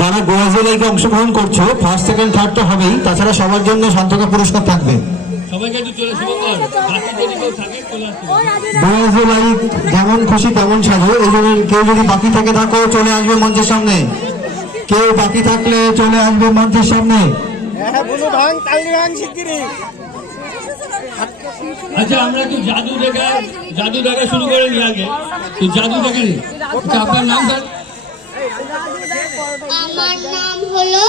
যারা গোয়া জেলায় অংশগ্রহণ করছ ফার্স্ট সেকেন্ড থার্ড তো হবেই। তাছাড়া সবার জন্য শান্তকা পুরস্কার থাকবে। সবাইকে একটু চলে শুভঙ্কর বাকি যদি কেউ থাকে চলে আসতে পারে। গোয়া জেলায় যেমন খুশি তেমন সাজো। এই জন্য কেউ যদি বাকি থেকে থাকো চলে আসবে মঞ্চের সামনে। কেউ বাকি থাকলে চলে আসবে মঞ্চের সামনে। আচ্ছা আমরা একটু জাদু দেখা জাদু দেখা শুরু করে নিই আগে। তো জাদু দেখে আচ্ছা আপনার নাম স্যার? আমার নাম হলো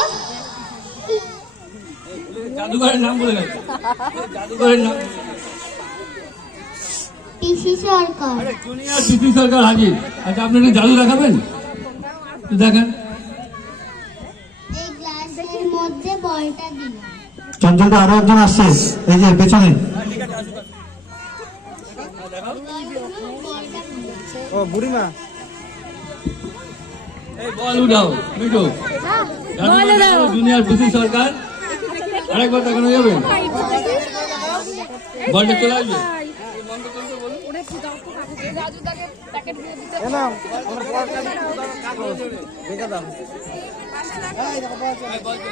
জাদুঘরের নাম বলে জাদুঘরের নাম। পিসি সরকার। জুনিয়র পিপি সরকার হাজির। আচ্ছা আপনি একটু জাদু দেখাবেন? দেখান। এই গ্লাসের মধ্যে বলটা দিলাম চঞ্চলটা আরও একজন আসছে। এই যে পেছনে। ও বুড়িমা। বল উঠাও মিঠু। জুনিয়র সরকার আরেকবার দেখানো যাবে? বলটা চলে আসবে?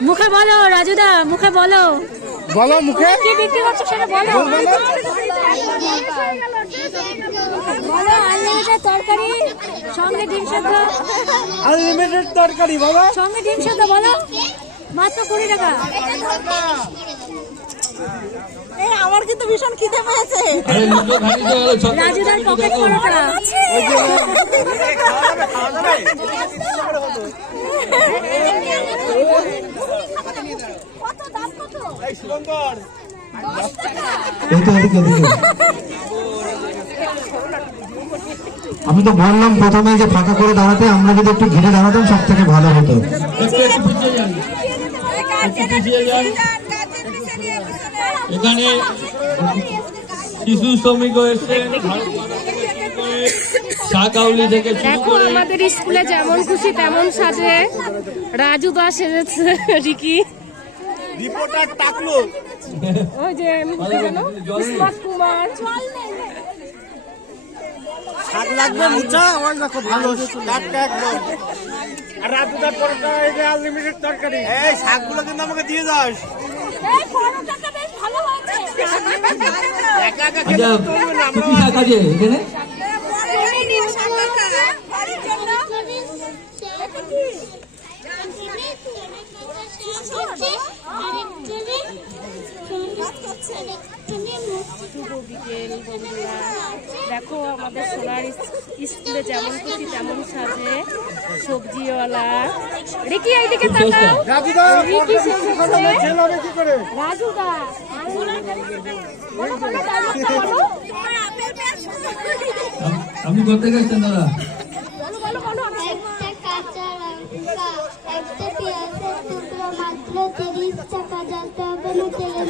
মুখে বলো রাজুদা মুখে বলো। বলো মুখে। কি বিক্রি করছ সেটা বলো। বলো তরকারি। সঙ্গে ডিম সেদ্ধ। আনলিমিটেড তরকারি বাবা। সঙ্গে ডিম সেদ্ধ বলো। মাত্র কুড়ি টাকা। এই আমার কিন্তু ভীষণ খিদে পেয়েছে। রাজুদার পকেট পরোটা। কত দাম কত এই শুভঙ্কর এই তো আমি তো বললাম প্রথমে যে ফাঁকা করে দাঁড়াতে আমরা যদি একটু ঘিরে দাঁড়াতাম সব থেকে ভালো হতো। এখানে শিশু শ্রমিকও এসছেন ভারত মাতা থেকে শুরু করে শাকাউলি থেকে শুরু দেখো আমাদের স্কুলে যেমন খুশি তেমন সাজে। রাজু দা সেজেছে রিকি। রিপোর্টার টাকলো। ওই যে কি কুমার। শাক লাগবে মুচা আমার দেখো ভালো টাটকা একদম আর রাতুদার পরোটা এই যে আনলিমিটেড তরকারি। এই শাকগুলো কিন্তু আমাকে দিয়ে একা আচ্ছা না, এখানে? শুভ বিকেল বন্ধুরা। দেখো আমাদের সোনার স্কুলে যেমন খুশি তেমন সাজে সবজিওয়ালা। রিকি এইদিকে তাকাও। রাতুদা রিকি সেজেছে ছেলে হবে কি করে? রাজু দা বলো বলো ডায়লগটা বলো। আমার আপেল পেঁয়াজ আপ- আপনি কোথা থেকে দাদা। বলো বলো বলো একটা কাঁচা লঙ্কা একটা পেঁয়াজের টুকরো মাত্র তিরিশ টাকা। যাতে হবে না তেলের